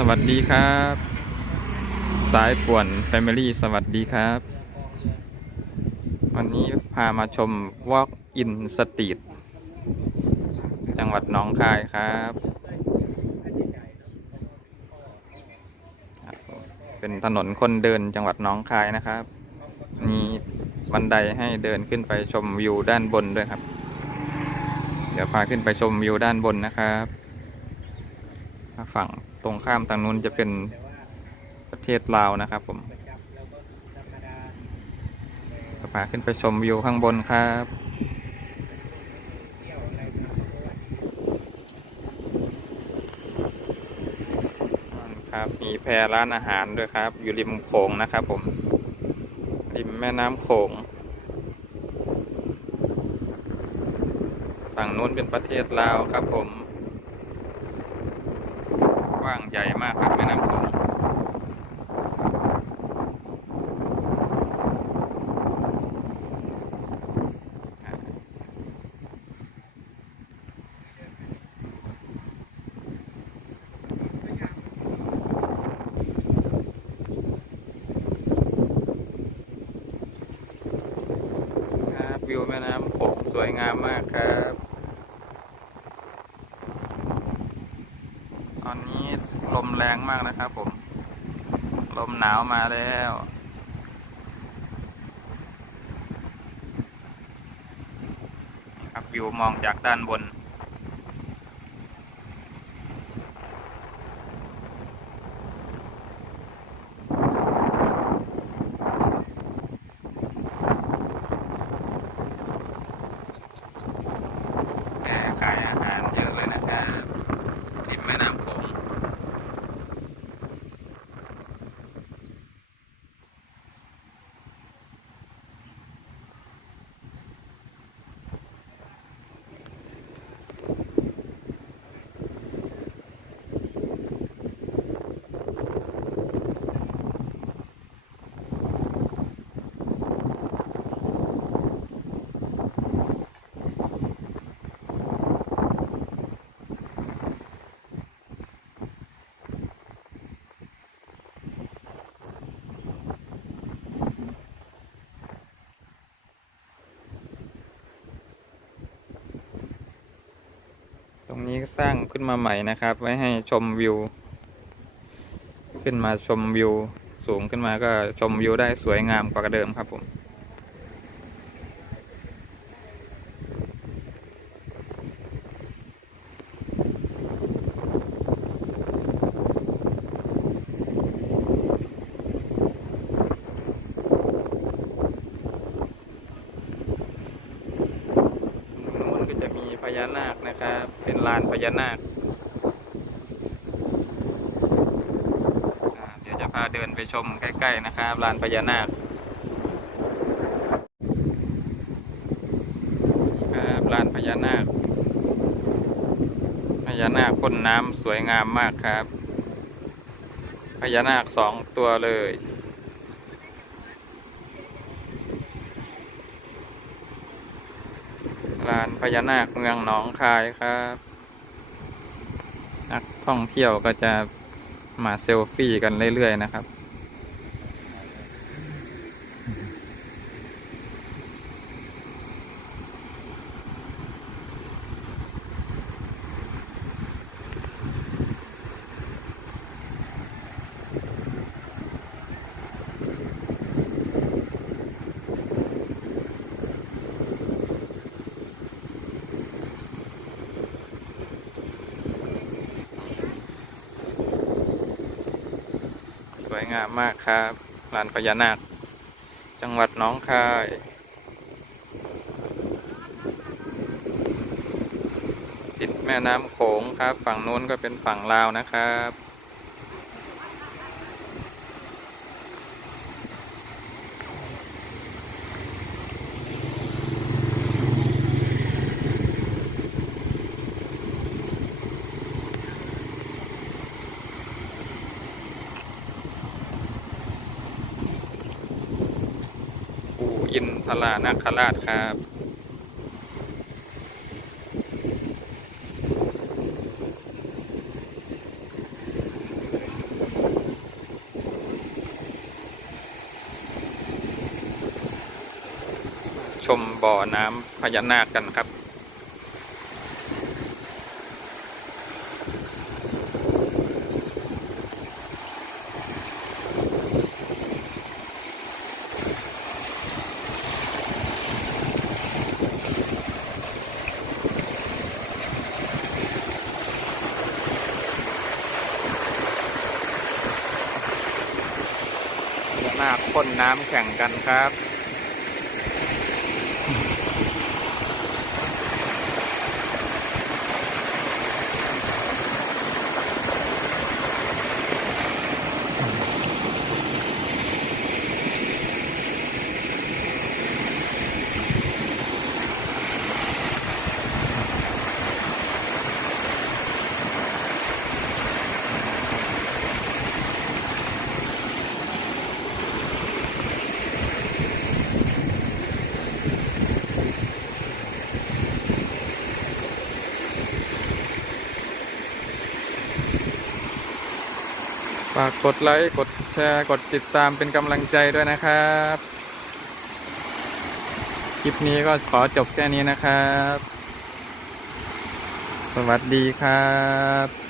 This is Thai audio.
สวัสดีครับ สายป่วน Family สวัสดีครับ วันนี้พามาชม Walk in Street จังหวัดหนองคายครับ เป็นถนนคนเดินจังหวัดหนองคายนะครับ มีบันไดให้เดินขึ้นไปชมวิวด้านบนด้วยครับ เดี๋ยวพาขึ้นไปชมวิวด้านบนนะครับฝั่ง รงข้ามทางนู้นจะเป็นประเทศลาวนะครับผมจะพาขึ้นไปชมวิวข้างบนครับครับมีแพรร้านอาหารด้วยครับ อยู่ริมโขงนะครับผม ริมแม่น้ำโขงฝั่งนู้นเป็นประเทศลาวครับผม ว้างใหญ่มากครับแม่น้ำโขงครับวิวแม่น้ำโขงสวยงามมากครับ ต อนนี้ลมแรงมากนะครับผม ลมหนาวมาแล้วครับวิวมองจากด้านบนแกขายอาหารเยอะเลยนะครับริมแม่น้ำโขง ต รงนี้สร้างขึ้นมาใหม่นะครับ ไว้ให้ชมวิว ขึ้นมาชมวิว สูงขึ้นมาก็ชมวิวได้สวยงามกว่าเดิมครับผม นู้นก็จะมีพ ญานาคนะครับ เป็นลานพญานาค เดี๋ยวจะพาเดินไปชมใกล้ ๆ นะครับ ลานพญานาคครับลานพญานาค พญานาคพ่นน้ำสวยงามมากครับ พญานาคสองตัวเลย ลาน พญานาคเมืองหนองคายครับ นักท่องเที่ยวก็จะมาเซลฟี่กันเรื่อยๆนะครับ สวยงามมากครับลานพญานาค จังหวัดน้องคาย ติดแม่น้ำโขงครับ ฝั่งนู้นก็เป็นฝั่งลาวนะครับ กินทลานาคราชครับชมบ่อน้ำพญานาคกันครับานาคพ่นน้ำแข่งกันครับากกดไลค์ กดแชร์ กดติดตามเป็นกำลังใจด้วยนะครับ คลิปนี้ก็ขอจบแค่นี้นะครับ สวัสดีครับ